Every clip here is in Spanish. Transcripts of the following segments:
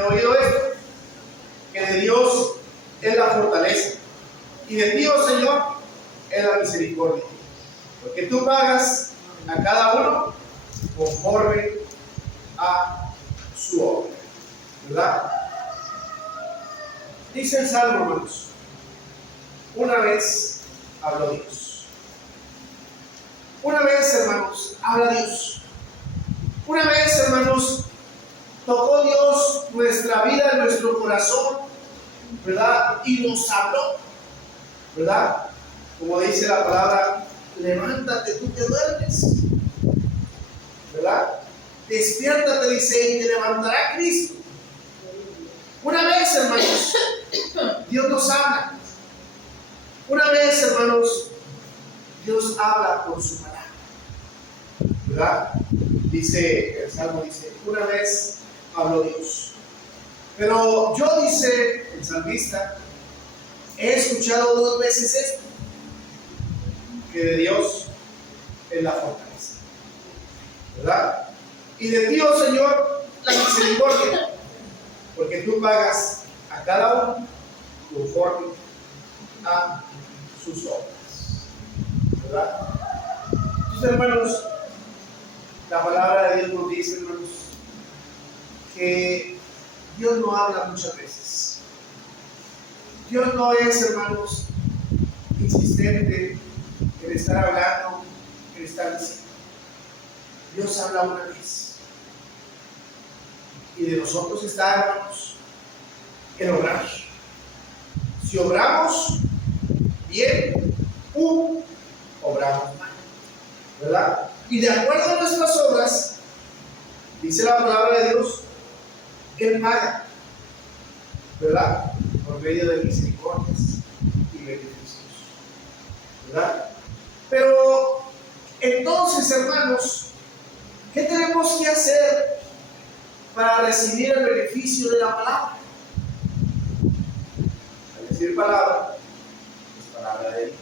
he oído esto, que de Dios es la fortaleza y de ti, oh Señor, es la misericordia, porque tú pagas a cada uno conforme a su obra, ¿verdad? Dice el Salmo, hermanos, una vez habló Dios. Una vez, hermanos, habla Dios. Una vez, hermanos, tocó Dios nuestra vida, nuestro corazón, ¿verdad? Y nos habló, ¿verdad? Como dice la palabra, levántate tú que duermes, ¿verdad? Despiértate, dice, y te levantará Cristo. Una vez, hermanos, Dios nos habla. Una vez, hermanos, Dios habla por su palabra, ¿verdad? Dice, el Salmo dice, una vez habló Dios. Pero yo, dice el salmista, he escuchado 2 veces esto, que de Dios es la fortaleza, ¿verdad? Y de ti, oh Señor, la misericordia, porque tú pagas a cada uno conforme a sus obras, ¿verdad? Entonces, hermanos, la palabra de Dios nos dice, hermanos, que Dios no habla muchas veces. Dios no es, hermanos, insistente en estar hablando, en estar diciendo. Dios habla una vez. Y de nosotros está, hermanos, el obrar. Si obramos bien, obramos mal, ¿verdad? Y de acuerdo a nuestras obras, dice la palabra de Dios, Él paga, ¿verdad? Por medio de misericordias y beneficios, ¿verdad? Pero entonces, hermanos, ¿qué tenemos que hacer para recibir el beneficio de la palabra? Al decir palabra, es palabra de Dios.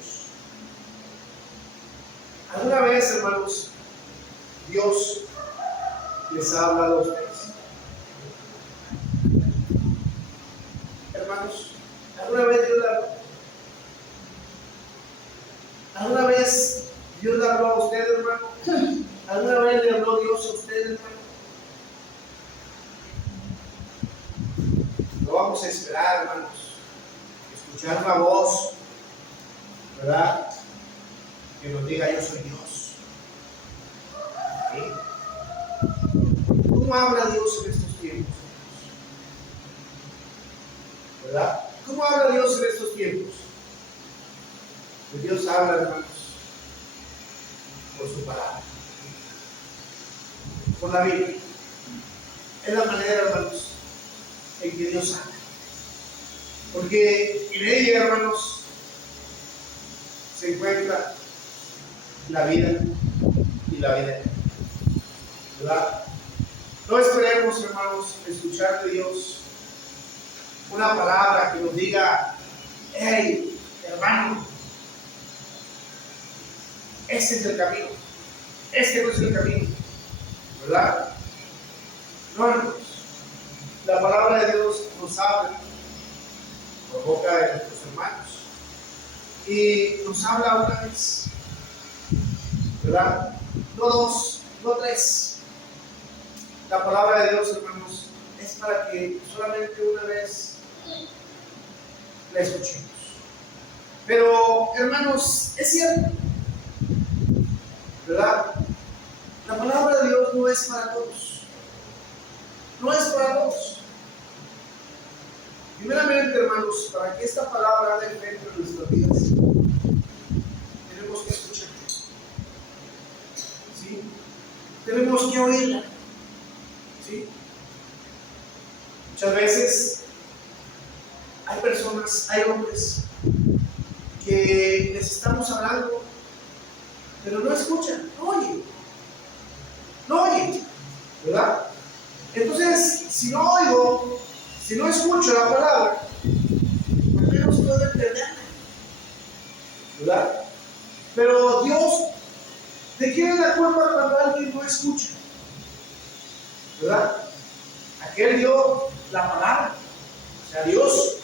¿Alguna vez, hermanos, Dios les ha hablado a ustedes? Hermanos, ¿alguna vez Dios le habló? ¿Alguna vez Dios le habló a usted, hermano? ¿Alguna vez le habló Dios a usted, hermano? No vamos a esperar, hermanos, escuchar una voz, ¿verdad? Que nos diga yo soy Dios. ¿Sí? ¿Cómo habla Dios en estos tiempos? ¿Verdad? ¿Cómo habla Dios en estos tiempos? Pues Dios habla, hermanos, por su palabra, por la Biblia. Es la manera, hermanos, en que Dios habla. Porque en ella, hermanos, se encuentra la vida y la vida eterna, ¿verdad? No esperemos, hermanos, escuchar de Dios una palabra que nos diga, hey, hermano, este es el camino, este no es el camino, ¿verdad? No, hermanos, la palabra de Dios nos habla por boca de nuestros hermanos y nos habla una vez, ¿verdad? No 2, no 3. La palabra de Dios, hermanos, es para que solamente una vez la escuchemos. Pero, hermanos, es cierto, ¿verdad? La palabra de Dios no es para todos. No es para todos. Primeramente, hermanos, para que esta palabra haga efecto en nuestras vidas, tenemos que escucharla. ¿Sí? Tenemos que oírla. ¿Sí? Muchas veces hay personas, hay hombres que les estamos hablando, pero no escuchan, no oyen, ¿verdad? Entonces, si no oigo, si no escucho la palabra, al menos puedo entenderla, ¿verdad? Pero Dios, ¿de quién es la culpa cuando alguien no escucha? ¿Verdad? Aquel dio la palabra, o sea, Dios.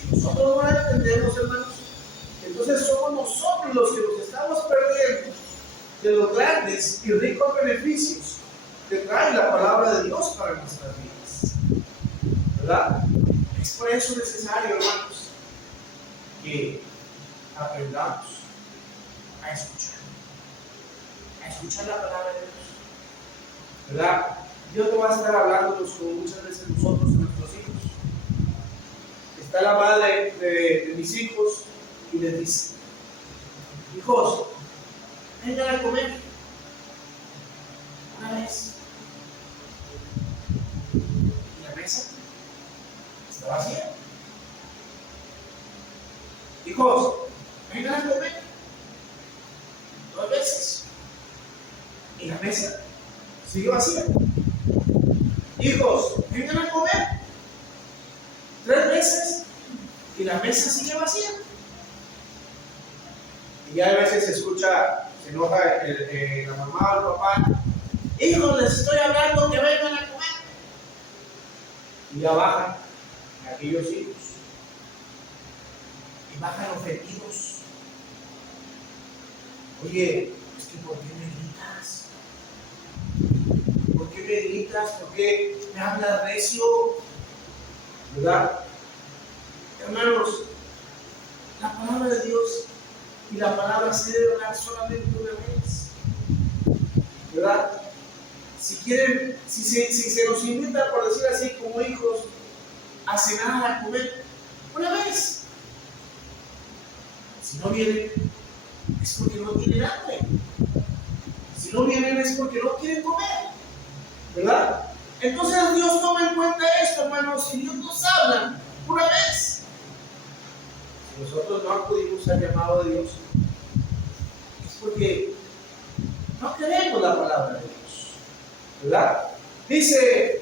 Si nosotros no la entendemos, hermanos, entonces somos nosotros los que nos estamos perdiendo de los grandes y ricos beneficios que trae la palabra de Dios para nuestras vidas. ¿Verdad? Es por eso necesario, hermanos, que aprendamos a escuchar la palabra de Dios. ¿Verdad? Dios no va a estar hablándonos como muchas veces nosotros a nuestros hijos. Está la madre de mis hijos y les dice: hijos, vengan a comer una vez. Y la mesa está vacía. Hijos, vengan a comer 2 veces. Y la mesa sigue vacía. Hijos, vengan a comer 3 veces. Y la mesa sigue vacía. Y ya a veces se escucha, se enoja la mamá o el papá: hijos, les estoy hablando que vengan a comer. Y ya bajan aquellos hijos. Y bajan ofendidos. Oye, es que ¿por qué me gritas? ¿Por qué me gritas? ¿Por qué me hablas recio? ¿Verdad? Hermanos, la palabra de Dios y la palabra se debe hablar solamente una vez. ¿Verdad? Si quieren, si se nos invita, por decir así, como hijos, a cenar, a comer, una vez. Si no vienen, es porque no tienen hambre. Si no vienen, es porque no quieren comer. ¿Verdad? Entonces Dios toma en cuenta esto, hermanos, y Dios nos habla una vez. Si nosotros no acudimos al llamado de Dios, es porque no queremos la palabra de Dios. ¿Verdad? Dice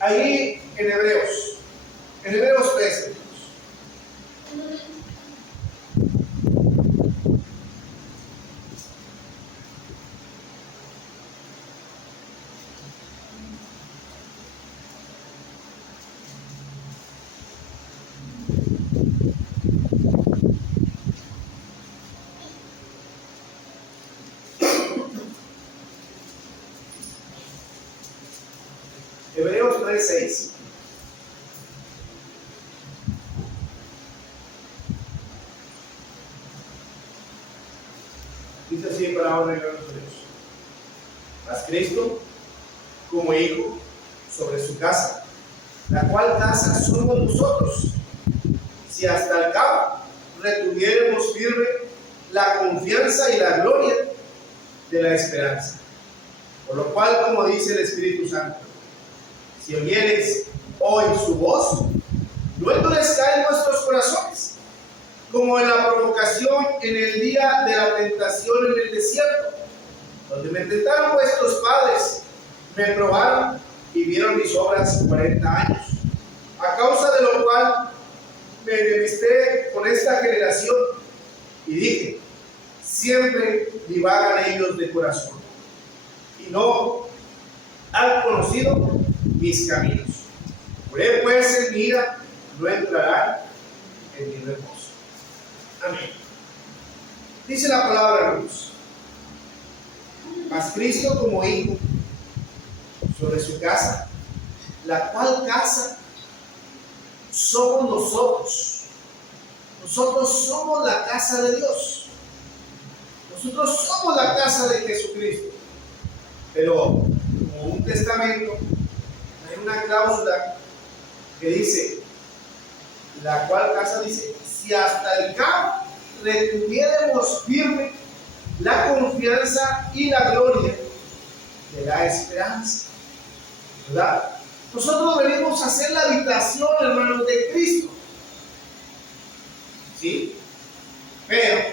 ahí en Hebreos 13. Hebreos 3:6. Dice así para ahora en Hebreos 3. Haz Cristo como hijo sobre su casa, la cual casa somos nosotros, si hasta el cabo retuviéramos firme la confianza y la gloria de la esperanza. Por lo cual, como dice el Espíritu Santo, si oyeres hoy su voz, no endurezcáis vuestros corazones, como en la provocación en el día de la tentación en el desierto, donde me tentaron vuestros padres, me probaron y vieron mis obras 40 años, a causa de lo cual me enemisté con esta generación y dije: siempre divagan ellos de corazón y no han conocido mis caminos. Juré pues en mi ira, no entrarán en mi reposo. Amén. Dice la palabra de Dios: mas Cristo como hijo sobre su casa, la cual casa somos nosotros. Nosotros somos la casa de Dios. Nosotros somos la casa de Jesucristo. Pero como un testamento, hay una cláusula que dice, la cual casa dice: si hasta el cabo retuviéramos firme la confianza y la gloria de la esperanza. ¿Verdad? Nosotros venimos a hacer la habitación, hermanos, de Cristo. ¿Sí? Pero,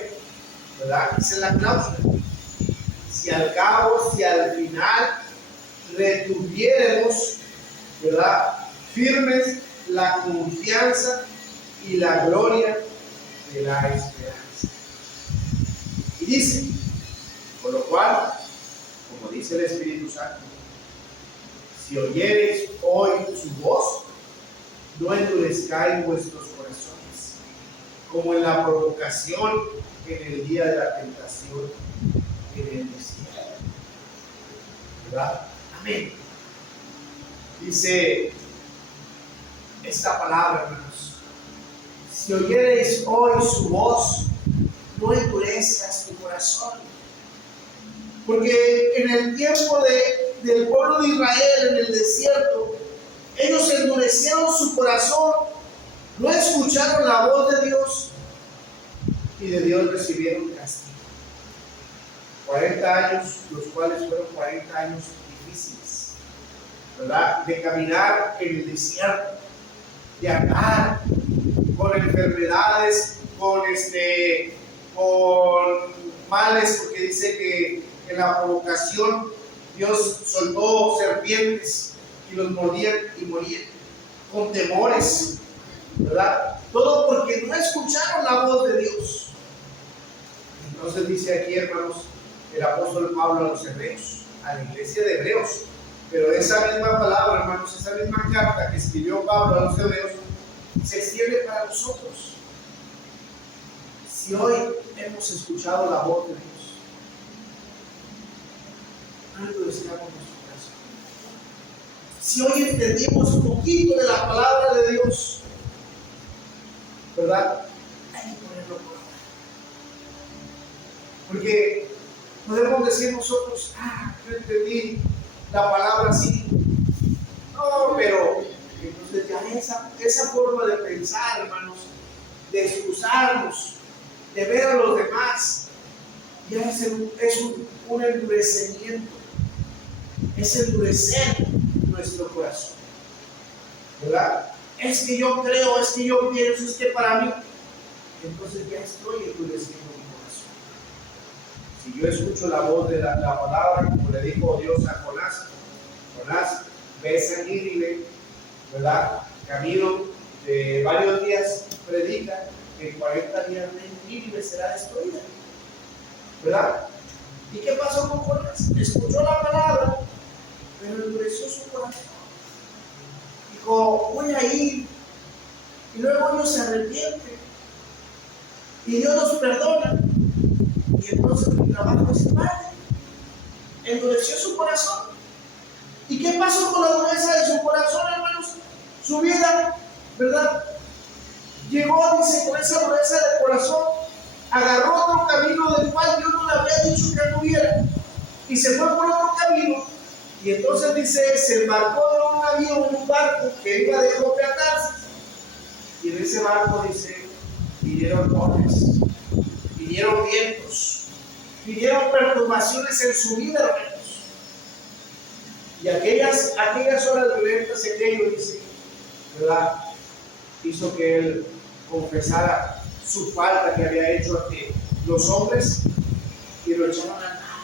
¿verdad? Esa es la cláusula. Si al cabo, si al final retuviéramos, ¿verdad?, firmes la confianza y la gloria de la esperanza. Y dice, por lo cual, como dice el Espíritu Santo, si oyeres hoy su les cae en vuestros corazones, como en la provocación en el día de la tentación en el desierto. ¿Verdad? Amén. Dice esta palabra, hermanos: si oyereis hoy su voz, no endurezcas tu corazón. Porque en el tiempo del pueblo de Israel en el desierto, ellos endurecieron su corazón, no escucharon la voz de Dios y de Dios recibieron castigo. 40 años, los cuales fueron 40 años difíciles, ¿verdad? De caminar en el desierto, de andar con enfermedades, con males, porque dice que en la provocación Dios soltó serpientes y los mordían y morían, con temores, ¿verdad? Todo porque no escucharon la voz de Dios. Entonces dice aquí, hermanos, el apóstol Pablo a los hebreos, a la iglesia de Hebreos, pero esa misma palabra, hermanos, esa misma carta que escribió Pablo a los hebreos, se extiende para nosotros. Si hoy hemos escuchado la voz de Dios, no endurezcamos nuestro corazón. Si hoy entendimos un poquito de la palabra de Dios, ¿verdad? Hay que ponerlo por obra. Porque podemos decir nosotros: yo entendí la palabra así. No, pero entonces ya esa forma de pensar, hermanos, de excusarnos, de ver a los demás, ya es un endurecimiento, es endurecer nuestro corazón, ¿verdad? Es que yo creo, es que yo pienso, es que para mí, entonces ya estoy endureciendo mi corazón. Si yo escucho la voz de la palabra, como le dijo Dios a Jonás, ves a Nínive, ¿verdad? Camino de varios días, predica que en 40 días Nínive será destruida, ¿verdad? ¿Y qué pasó con Jonás? Escuchó la palabra, pero endureció su corazón. Dijo: voy a ir. Y luego ellos se arrepienten y Dios los perdona, y entonces mi trabajo es mal. Endureció su corazón. ¿Y qué pasó con la dureza de su corazón, hermanos? Su vida, ¿verdad? Llegó, dice, con esa dureza de corazón, agarró otro camino del cual Dios no le había dicho que anduviera, y se fue por otro camino. Y entonces dice, se embarcó en un avión, en un barco que iba de Jope a Tarsis. Y en ese barco, dice, vinieron olas, vinieron vientos, vinieron perturbaciones en su vida, hermanos. Y aquellas horas violentas en ellos, dice, ¿verdad? Hizo que él confesara su falta que había hecho ante los hombres y lo echaron al mar,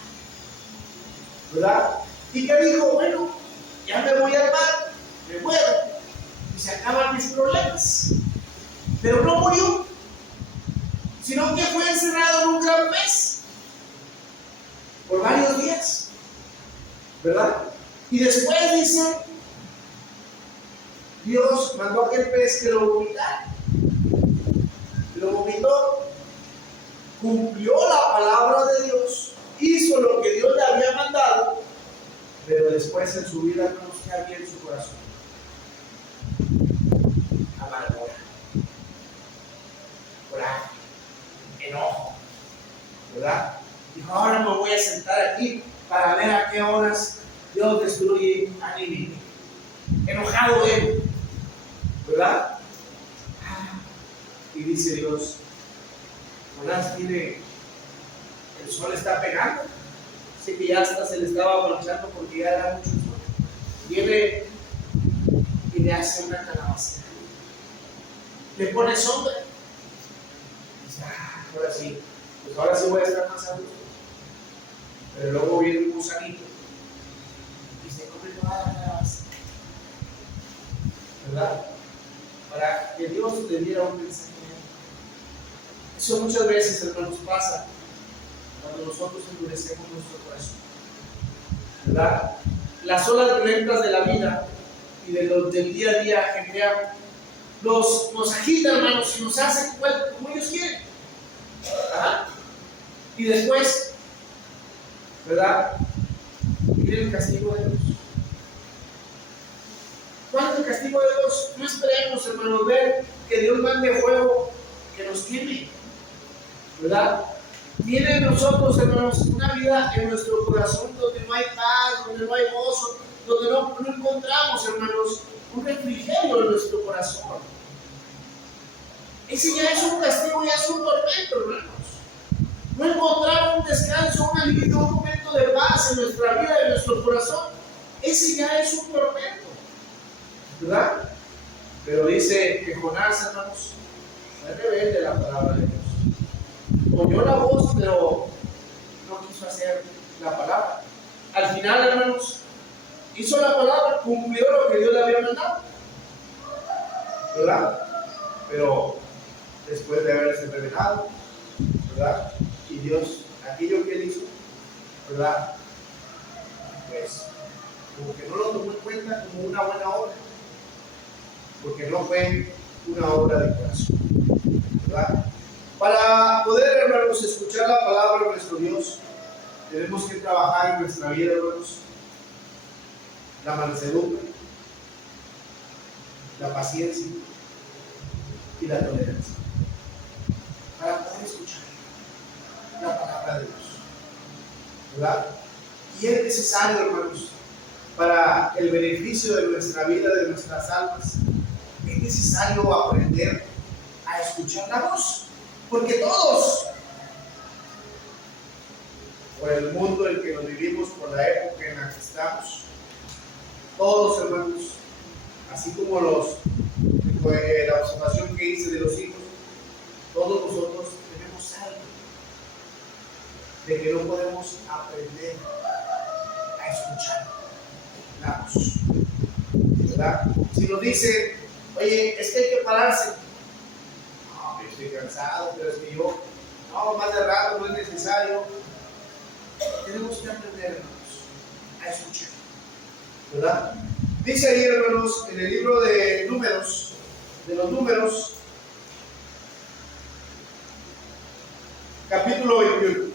¿verdad? Y que dijo: bueno, ya me voy al mar, me muero y se acaban mis problemas. Pero no murió, sino que fue encerrado en un gran pez por varios días, ¿verdad? Y después, dice, Dios mandó a aquel pez que lo vomitara. Lo vomitó, cumplió la palabra de Dios, hizo lo que Dios le había mandado, pero después en su vida no nos queda bien su corazón. Amargura, coraje, enojo, ¿verdad? Dijo: ahora me voy a sentar aquí para ver a qué horas Dios destruye a Nínive. Enojado él, ¿verdad? Y dice Dios: Jonás, el sol está pegando. Así que ya hasta se le estaba manchando porque ya era mucho sol. Viene y le hace una calabaza. Le pone sombra. Y dice: ahora sí, pues ahora sí voy a estar más a gusto. Pero luego viene un gusanito y se come toda la calabaza, ¿verdad? Para que Dios le diera un mensaje. Eso muchas veces, hermanos, pasa cuando nosotros endurecemos nuestro corazón, ¿verdad? Las olas violentas de la vida y del día a día ajetreado nos agita, hermanos, y nos hace como ellos quieren. ¿Ah? Y después, ¿verdad? Miren el castigo de Dios. ¿Cuál es el castigo de Dios? No esperemos, hermanos, ver que Dios mande fuego que nos queme, ¿verdad? Tiene en nosotros, hermanos, una vida en nuestro corazón donde no hay paz, donde no hay gozo, donde no encontramos, hermanos, un refrigerio en nuestro corazón. Ese ya es un castigo, ya es un tormento, hermanos. No encontrar un descanso, un alivio, un momento de paz en nuestra vida, en nuestro corazón, ese ya es un tormento, ¿verdad? Pero dice que Jonás, hermanos, fue rebelde a la palabra de Dios. Oyó la voz, pero no quiso hacer la palabra. Al final, hermanos, hizo la palabra, cumplió lo que Dios le había mandado, ¿verdad? Pero después de haberse revelado, ¿verdad? Y Dios, aquello que él hizo, ¿verdad? Pues, como que no lo tomó en cuenta como una buena obra, porque no fue una obra de corazón, ¿verdad? Para poder, hermanos, escuchar la palabra de nuestro Dios, tenemos que trabajar en nuestra vida, hermanos, la mansedumbre, la paciencia y la tolerancia, para poder escuchar la palabra de Dios, ¿verdad? Y es necesario, hermanos, para el beneficio de nuestra vida, de nuestras almas, es necesario aprender a escuchar la voz, porque todos, por el mundo en que nos vivimos, por la época en la que estamos, todos, hermanos, así como la observación que hice de los hijos, todos nosotros tenemos algo de que no podemos aprender a escuchar la voz, ¿verdad? Si nos dice, oye, es que hay que pararse, no, yo estoy cansado, pero es que yo, no, más de rato, no es necesario. Tenemos que aprender, hermanos, a escuchar, ¿verdad? Dice ahí, hermanos, en el libro de Números, capítulo 21.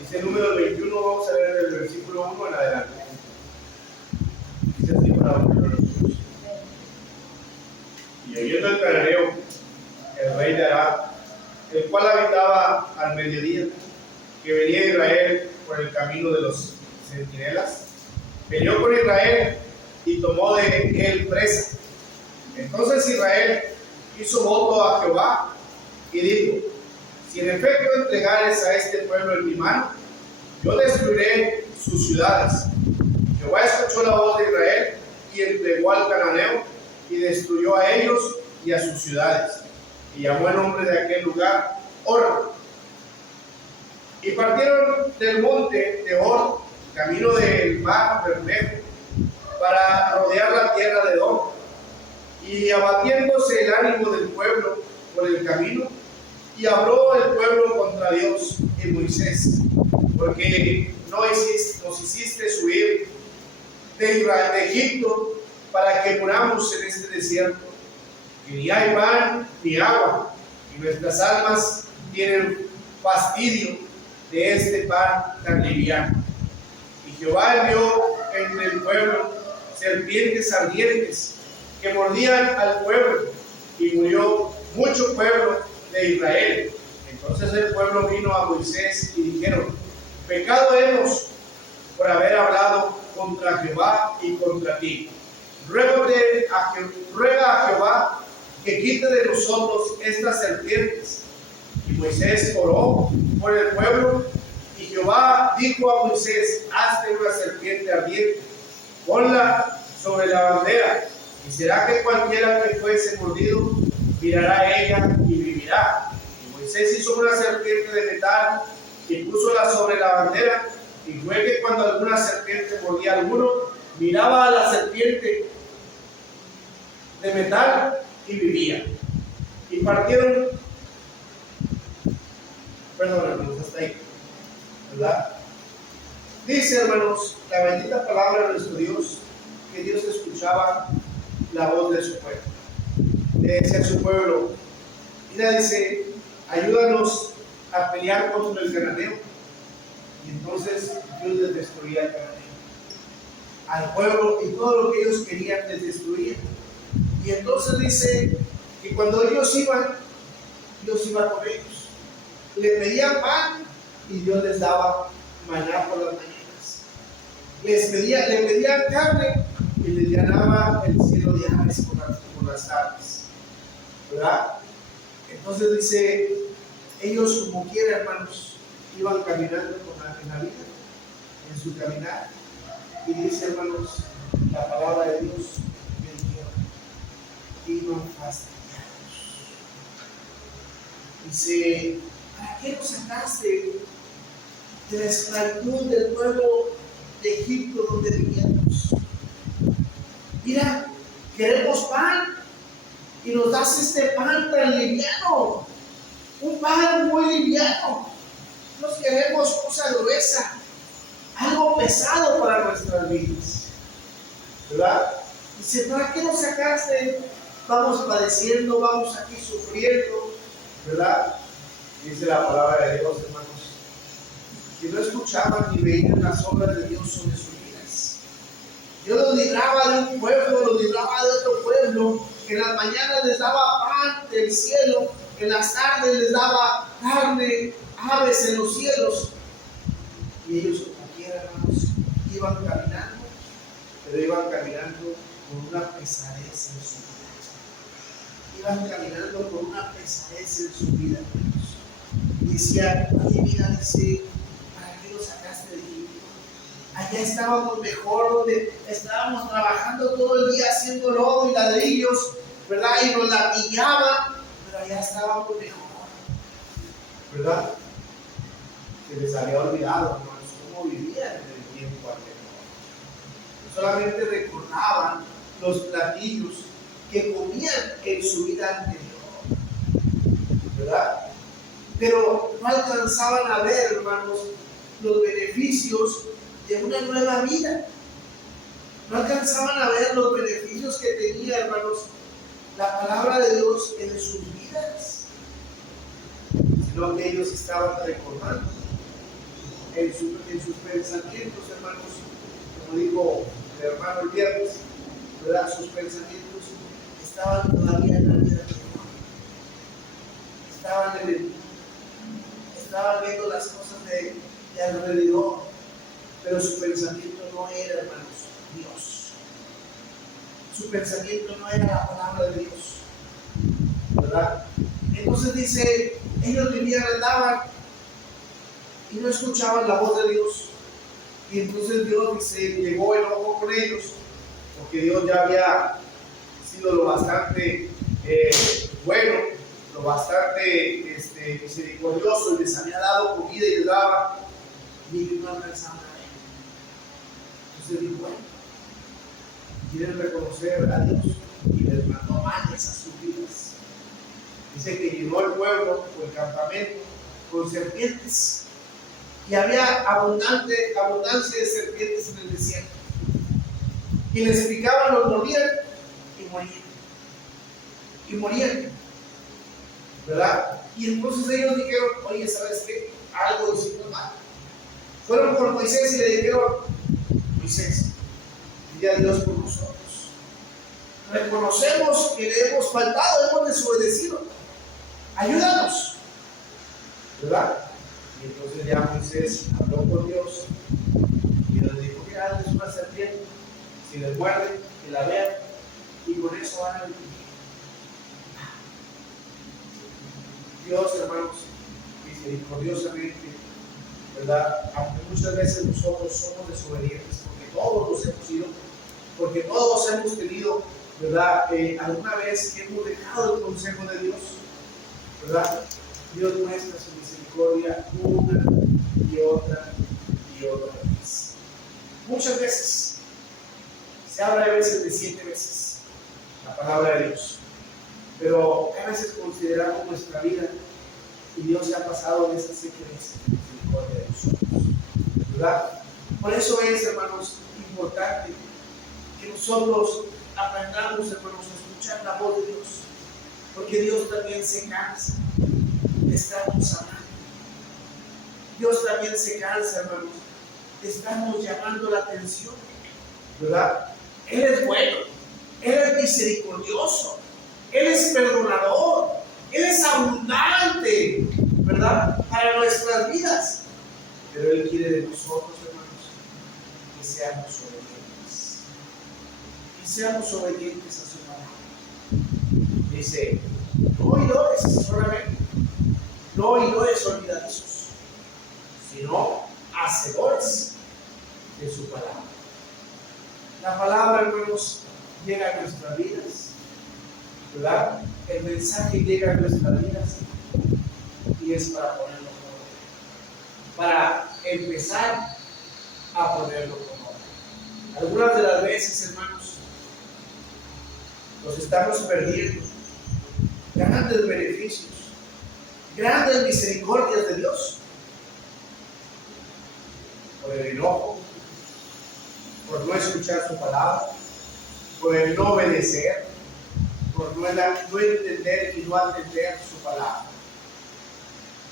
Dice Números 21, vamos a ver el versículo 1 en adelante. Dice así para nosotros. Y oyendo el cananeo, el rey de Aram, el cual habitaba al mediodía, que venía Israel por el camino de los centinelas, peleó con Israel y tomó de él presa. Entonces Israel hizo voto a Jehová y dijo: si en efecto entregares a este pueblo en mi mano, yo destruiré sus ciudades. Jehová escuchó la voz de Israel y entregó al cananeo y destruyó a ellos y a sus ciudades, y llamó el nombre de aquel lugar Or. Y partieron del monte de Or, camino del mar Bermejo, para rodear la tierra de Edom. Y abatiéndose el ánimo del pueblo por el camino, y habló el pueblo contra Dios y Moisés, porque nos hiciste subir de Egipto para que moramos en este desierto, que ni hay pan ni agua, y nuestras almas tienen fastidio de este pan tan liviano. Y Jehová envió en el pueblo serpientes ardientes que mordían al pueblo, y murió mucho pueblo de Israel. Entonces el pueblo vino a Moisés y dijeron: pecado hemos por haber hablado contra Jehová y contra ti. Ruega a Jehová que quite de nosotros estas serpientes. Y Moisés oró por el pueblo, y Jehová dijo a Moisés: hazte una serpiente ardiente, ponla sobre la bandera, y será que cualquiera que fuese mordido mirará a ella y vivirá. Y Moisés hizo una serpiente de metal y púsola sobre la bandera, y fue que cuando alguna serpiente mordía a alguno, miraba a la serpiente de metal y vivía. Y partieron, perdón hermanos, hasta ahí, ¿verdad? Dice, hermanos, la bendita palabra de nuestro Dios, que Dios escuchaba la voz de su pueblo. Le decía a su pueblo, mira, dice, ayúdanos a pelear contra el cananeo. Y entonces Dios les destruía el cananeo, al pueblo, y todo lo que ellos querían les destruía. Y entonces dice que cuando ellos iban, Dios iba con ellos. Le pedían pan y Dios les daba maná por las mañanas. Le pedían carne y les llenaba el cielo de aves por las tardes, ¿verdad? Entonces dice, ellos como quiera, hermanos, iban caminando en la vida, en su caminar. Y dice, hermanos, la palabra de Dios, que iban fastidiados. Dice, ¿para qué nos sacaste de la esclavitud del pueblo de Egipto donde vivíamos? Mira, queremos pan y nos das este pan tan liviano, un pan muy liviano. Nos queremos cosa gruesa, algo pesado para nuestras vidas, ¿verdad? Dice, ¿para qué nos sacaste? Vamos padeciendo, vamos aquí sufriendo, ¿verdad? Dice la palabra de Dios, hermanos, que no escuchaban ni veían las obras de Dios sobre sus vidas. Dios los libraba de un pueblo, los libraba de otro pueblo. En las mañanas les daba pan del cielo, en las tardes les daba carne, aves en los cielos. Y ellos, como quiera, hermanos, iban caminando, pero iban caminando con una pesadez en su vida. Iban caminando con una pesadez en su vida, hermanos. Y decían, oye, mira, dice, ¿para qué lo sacaste de Egipto? Allá estábamos mejor, donde estábamos trabajando todo el día haciendo lodo y ladrillos, ¿verdad? Y nos latillaban, pero allá estábamos mejor, ¿verdad? Se les había olvidado, hermanos, cómo vivían en el tiempo anterior. Solamente recordaban los platillos que comían en su vida anterior, ¿verdad? Pero no alcanzaban a ver, hermanos, los beneficios de una nueva vida. No alcanzaban a ver los beneficios que tenía, hermanos, la palabra de Dios en sus vidas, sino que ellos estaban recordando en sus pensamientos, hermanos, como dijo el hermano el viernes, ¿verdad? Sus pensamientos estaban todavía en la vida anterior, estaban viendo las cosas de alrededor, pero su pensamiento no era, hermanos, Dios. Su pensamiento no era la palabra de Dios, ¿verdad? Entonces dice, ellos vivían, andaban y no escuchaban la voz de Dios. Y entonces Dios dice, llegó enojo con ellos, porque Dios ya había sido lo bastante bueno, lo bastante misericordioso, y les había dado comida y les daba, y ellos no alcanzaban a ver. Entonces dijo, bueno, quieren reconocer a Dios, y les mandó males a sus vidas. Dice que llenó el pueblo o el campamento con serpientes, y había abundancia de serpientes en el desierto, y les picaban, los mordían y morían, ¿verdad? Y entonces ellos dijeron, oye, ¿sabes qué? Algo hicimos mal. Fueron por Moisés y le dijeron, Moisés, dile a Dios por nosotros. Reconocemos que le hemos faltado, hemos desobedecido. Ayúdanos, ¿verdad? Y entonces ya Moisés habló con Dios y les dijo, mira, es una serpiente, si les muerden, que la vean, y con eso van a vivir. Dios, hermanos, misericordiosamente, ¿verdad? Aunque muchas veces nosotros somos desobedientes, porque todos los hemos sido, porque todos hemos tenido, ¿verdad? Alguna vez que hemos dejado el consejo de Dios, ¿verdad? Dios muestra su misericordia una y otra vez. Muchas veces, se habla de veces de 7 veces la palabra de Dios, pero a veces consideramos nuestra vida y Dios se ha pasado de esas 7 veces de misericordia de nosotros, ¿verdad? Por eso es, hermanos, importante que nosotros aprendamos, hermanos, a escuchar la voz de Dios, porque Dios también se cansa de estarnos amando. Dios también se cansa, hermanos, de estarnos llamando la atención, ¿verdad? Él es bueno, Él es misericordioso, Él es perdonador, Él es abundante, ¿verdad? Para nuestras vidas. Pero Él quiere de nosotros, hermanos, que seamos obedientes. Que seamos obedientes a su palabra. Dice, no oidores solamente, no oidores olvidadizos, sino hacedores de su palabra. La palabra, hermanos, llega a nuestras vidas, ¿verdad? El mensaje llega a nuestras vidas y es para ponerlo por obra, para empezar a ponerlo por obra. Algunas de las veces, hermanos, nos estamos perdiendo grandes beneficios, grandes misericordias de Dios por el enojo, por no escuchar su palabra, por el no obedecer, por no entender y no atender su palabra.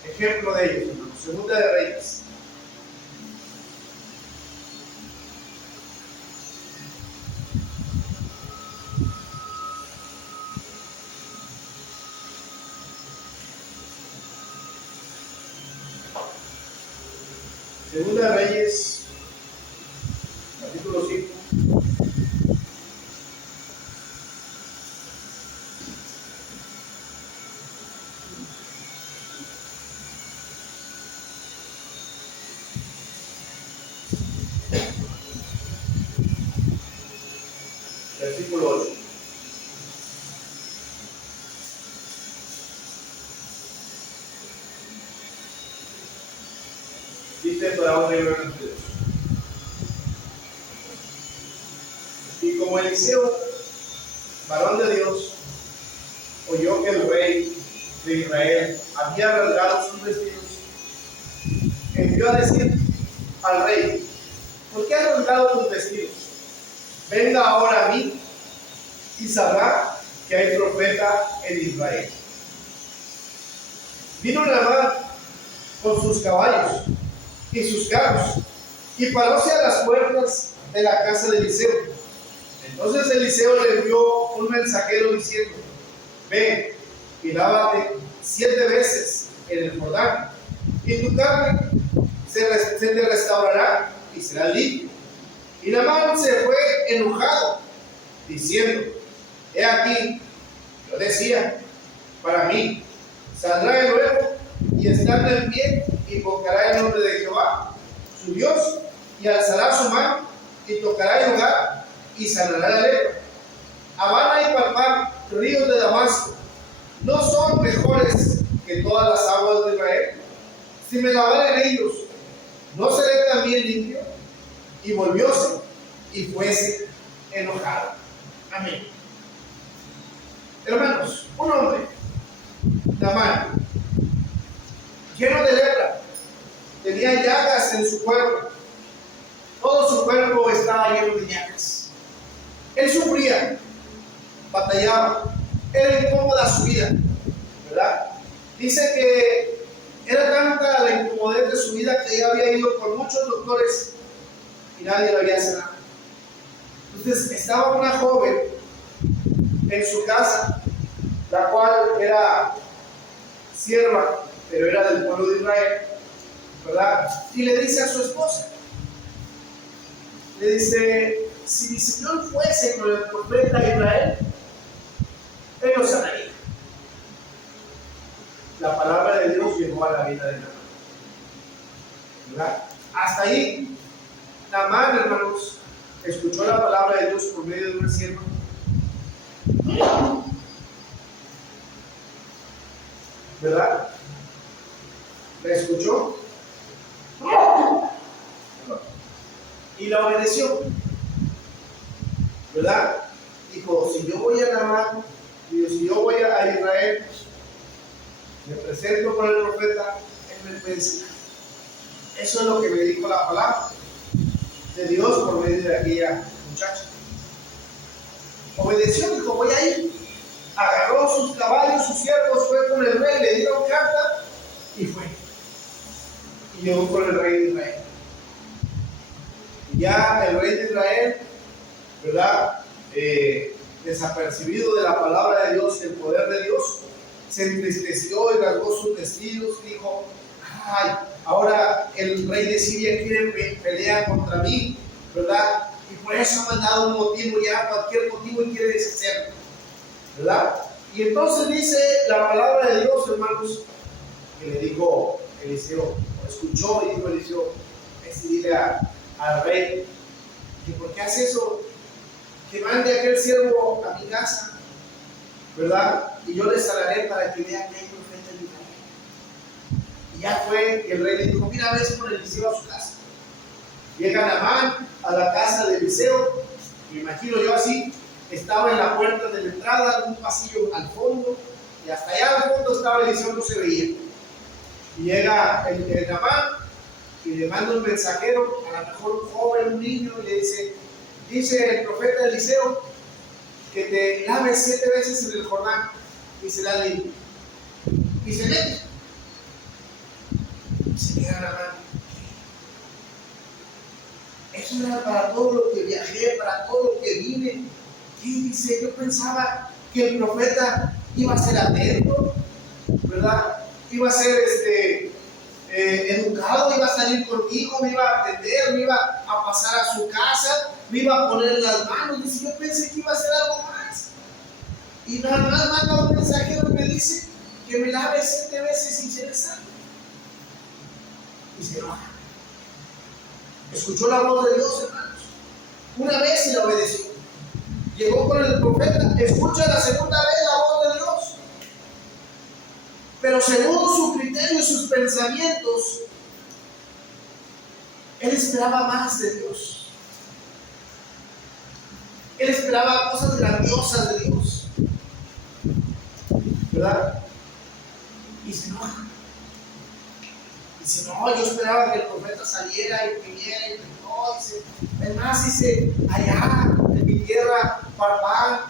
Ejemplo de ello, hermanos, Segunda de Reyes. Segunda de Reyes, capítulo 5. Versículo 8. Dice para un libro de Dios. Y como Eliseo, varón de Dios, oyó que el rey de Israel había rasgado sus vestidos, envió a decir al rey: ¿por qué has rasgado tus vestidos? Venga ahora a mí y sabrá que hay profeta en Israel. Vino Naamán con sus caballos y sus carros y paróse a las puertas de la casa de Eliseo. Entonces Eliseo le envió un mensajero diciendo: ven y lávate 7 veces en el Jordán, y tu carne se te restaurará y será limpio. Y Naamán se fue enojado, diciendo: he aquí, yo decía para mí, saldrá de nuevo y estando en pie, invocará el nombre de Jehová, su Dios, y alzará su mano y tocará el lugar y sanará la lepra. Habana y Palmar, ríos de Damasco, ¿no son mejores que todas las aguas de Israel? Si me lavara en ellos, ¿no seré también limpio? Y volvióse y fuese enojado. Amén. Hermanos, un hombre, Naamán, lleno de lepra, tenía llagas en su cuerpo, todo su cuerpo estaba lleno de llagas. Él sufría, batallaba, era incómoda su vida, ¿verdad? Dice que era tanta la incomodidad de su vida que ya había ido por muchos doctores y nadie lo había sanado. Entonces estaba una joven en su casa, la cual era sierva, pero era del pueblo de Israel, ¿verdad? Y le dice a su esposa, le dice: si mi Señor fuese con el profeta Israel, él lo sanaría. La palabra de Dios llegó a la vida de Naamán, ¿verdad? Hasta ahí, Naamán, hermanos, escuchó la palabra de Dios por medio de una sierva, ¿verdad? ¿La escuchó? Y la obedeció, ¿verdad? Dijo, si yo voy a Namán, si yo voy a Israel, me presento con el profeta, él me puede enseñar. Eso es lo que me dijo la palabra de Dios por medio de aquella muchacha. Obedeció, dijo, voy a ir. Agarró sus caballos, sus siervos, fue con el rey, le dieron carta y fue. Y llegó con el rey de Israel. Y ya el rey de Israel, ¿verdad? Desapercibido de la palabra de Dios, el poder de Dios, se entristeció y rasgó sus vestidos y dijo, ay, ahora el rey de Siria quiere pelear contra mí, ¿verdad? Y por eso me han dado un motivo, ya cualquier motivo, y quiere deshacerme, ¿verdad? Y entonces dice la palabra de Dios, hermanos, que le dijo Eliseo, escuchó y dijo Eliseo, dile al rey, que por qué hace eso, que mande aquel siervo a mi casa, ¿verdad? Y yo le salaré para que vea que hay profeta en Israel. Y ya fue, el rey le dijo, mira, ves con Eliseo a su casa. Llega Namán a la casa de Eliseo, me imagino yo así, estaba en la puerta de la entrada, en un pasillo al fondo, y hasta allá al fondo estaba Eliseo, no se veía. Y llega el Namán y le manda un mensajero, a lo mejor un joven, un niño, y le dice el profeta Eliseo, que te laves 7 veces en el Jordán y será limpio. Y se mete. Y se queda Namán. Eso era para todo lo que viajé, para todo lo que vine. Y dice, yo pensaba que el profeta iba a ser atento, ¿verdad? Iba a ser educado, iba a salir conmigo, me iba a atender, me iba a pasar a su casa, me iba a poner las manos. Dice, yo pensé que iba a hacer algo más. Y nada más manda un mensajero y me dice que me lave 7 veces y seré sano. Y se enoja. Escuchó la voz de Dios, hermanos. Una vez y la obedeció. Llegó con el profeta, escucha la segunda vez la voz de Dios. Pero según su criterio y sus pensamientos, él esperaba más de Dios. Él esperaba cosas grandiosas de Dios, ¿verdad? Y se enoja. Dice, no, yo esperaba que el profeta saliera y viniera y no, dice, es más, dice, allá en mi tierra, Parpán,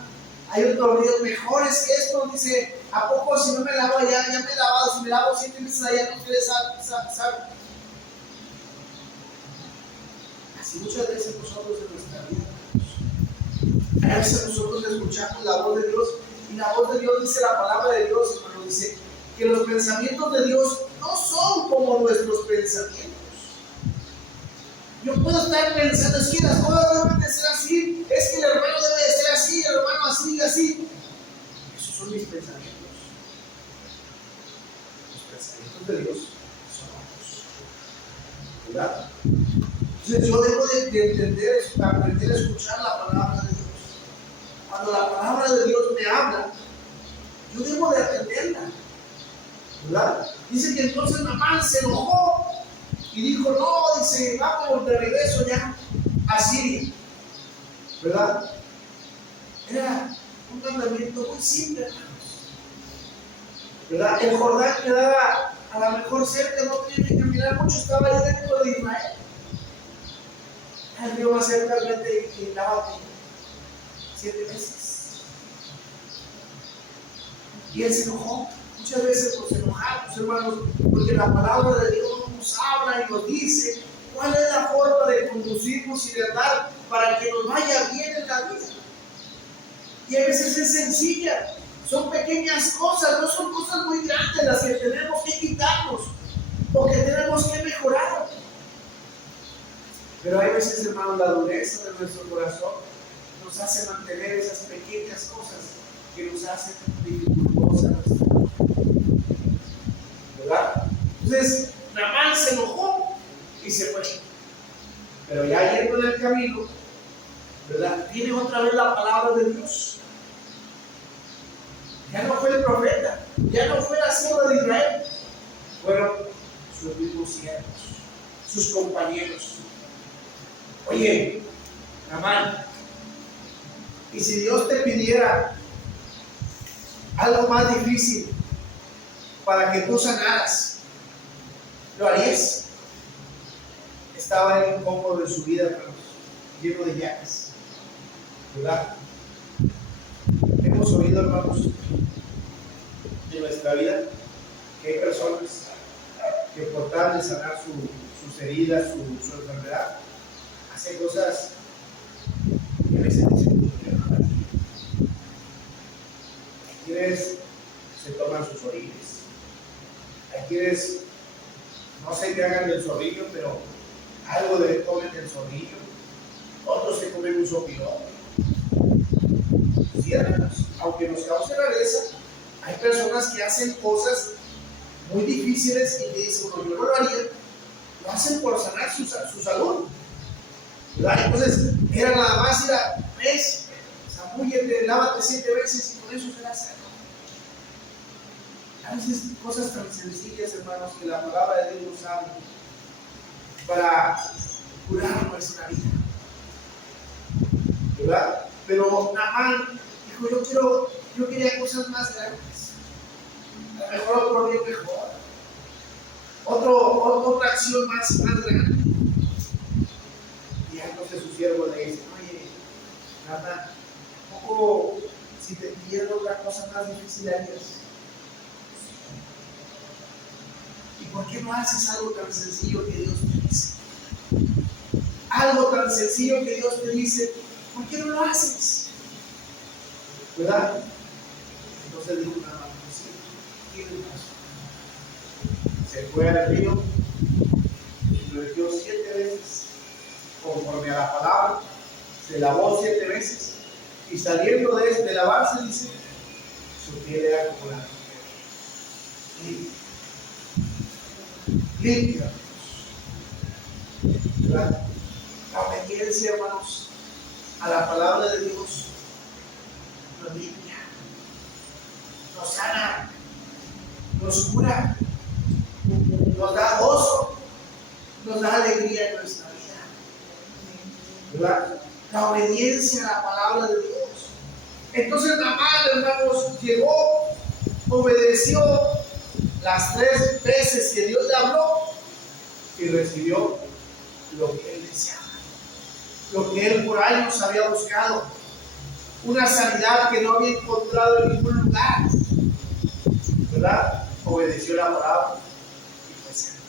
hay otros ríos mejores que estos. Dice, ¿a poco si no me lavo allá, ya me he lavado? Si me lavo 7 veces allá, no quiere sal. Así muchas veces nosotros en nuestra vida, a veces nosotros escuchamos la voz de Dios, y la voz de Dios dice la palabra de Dios, hermano, dice que los pensamientos de Dios no son como nuestros pensamientos. Yo puedo estar pensando, es que las cosas deben de ser así, es que el hermano debe de ser así, el hermano así y así. Esos son mis pensamientos. Los pensamientos de Dios son otros, ¿verdad? Entonces yo debo de entender, aprender a escuchar la palabra de Dios. Cuando la palabra de Dios me habla, yo debo de atenderla, ¿verdad? Dice que entonces Namán se enojó y dijo, no, dice, vamos de regreso ya a Siria, ¿verdad? Era un mandamiento muy simple, hermanos, ¿verdad? El Jordán quedaba a lo mejor cerca, no tenía que caminar mucho, estaba ahí dentro de Israel. El río más cerca realmente y lávate 7 veces. Y él se enojó. Muchas veces nos enojamos, hermanos, porque la palabra de Dios nos habla y nos dice cuál es la forma de conducirnos y de andar para que nos vaya bien en la vida. Y a veces es sencilla, son pequeñas cosas, no son cosas muy grandes las que tenemos que quitarnos o que tenemos que mejorar. Pero hay veces, hermanos, la dureza de nuestro corazón nos hace mantener esas pequeñas cosas que nos hacen dificultosas, ¿verdad? Entonces, Namán se enojó y se fue. Pero ya yendo en el camino, ¿verdad? Tiene otra vez la palabra de Dios. Ya no fue el profeta, ya no fue la sierva de Israel, fueron siervos, sus compañeros. Oye, Naamán, y si Dios te pidiera algo más difícil para que tú sanaras, ¿lo harías? Estaba en un poco de su vida, hermanos, lleno de llagas, ¿verdad? Hemos oído, hermanos, en nuestra vida que hay personas que por tal de sanar sus heridas, su enfermedad, hacen cosas que a veces dicen que no. Hay quienes se toman sus orines, hay quienes no sé qué hagan del zorrillo, pero algo de comen del zorrillo, otros se comen un sopilón. Sí, hermanos, aunque nos cause rareza, hay personas que hacen cosas muy difíciles y que dicen, bueno, yo no lo haría, lo hacen por sanar su salud, ¿verdad? Entonces, era nada más ir a, ¿ves? Zambúllete, lávate 7 veces y con eso se la sana. A veces cosas tan sencillas, hermanos, que la palabra de Dios nos habla para curar nuestra vida, ¿verdad? Pero Naamán dijo, yo quería cosas más grandes. A lo mejor otro bien mejor. Otra acción más grande. Y entonces su siervo le dice, oye, Naamán, ¿poco si te pidiera otra cosa más difícil harías? ¿Y por qué no haces algo tan sencillo que Dios te dice? Algo tan sencillo que Dios te dice, ¿por qué no lo haces? ¿Verdad? Entonces dijo Naamán, sí, tiene razón. Se fue al río y lo metió 7 veces, conforme a la palabra, se lavó 7 veces, y saliendo de lavarse, dice, su piel era como la mujer. Limpia. ¿Verdad? La obediencia, hermanos, a la palabra de Dios nos limpia, nos sana, nos cura, nos da gozo, nos da alegría en nuestra vida, ¿verdad? La obediencia a la palabra de Dios. Entonces Naamán, hermanos, llegó, obedeció las 3 veces que Dios le habló y recibió lo que él deseaba, lo que él por años había buscado, una sanidad que no había encontrado en ningún lugar, ¿verdad? Obedeció la palabra y fue sano,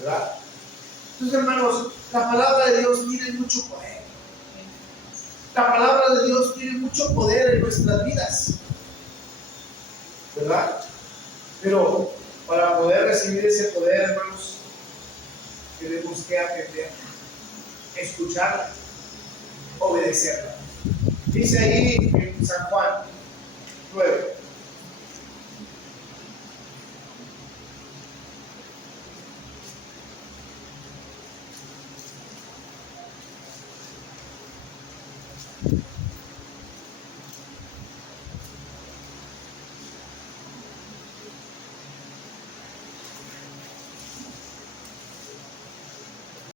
¿verdad? Entonces, hermanos, la palabra de Dios tiene mucho poder. La palabra de Dios tiene mucho poder en nuestras vidas, ¿verdad? Pero para poder recibir ese poder, hermanos, tenemos que aprender, escucharla, obedecerla. Dice ahí en San Juan 9.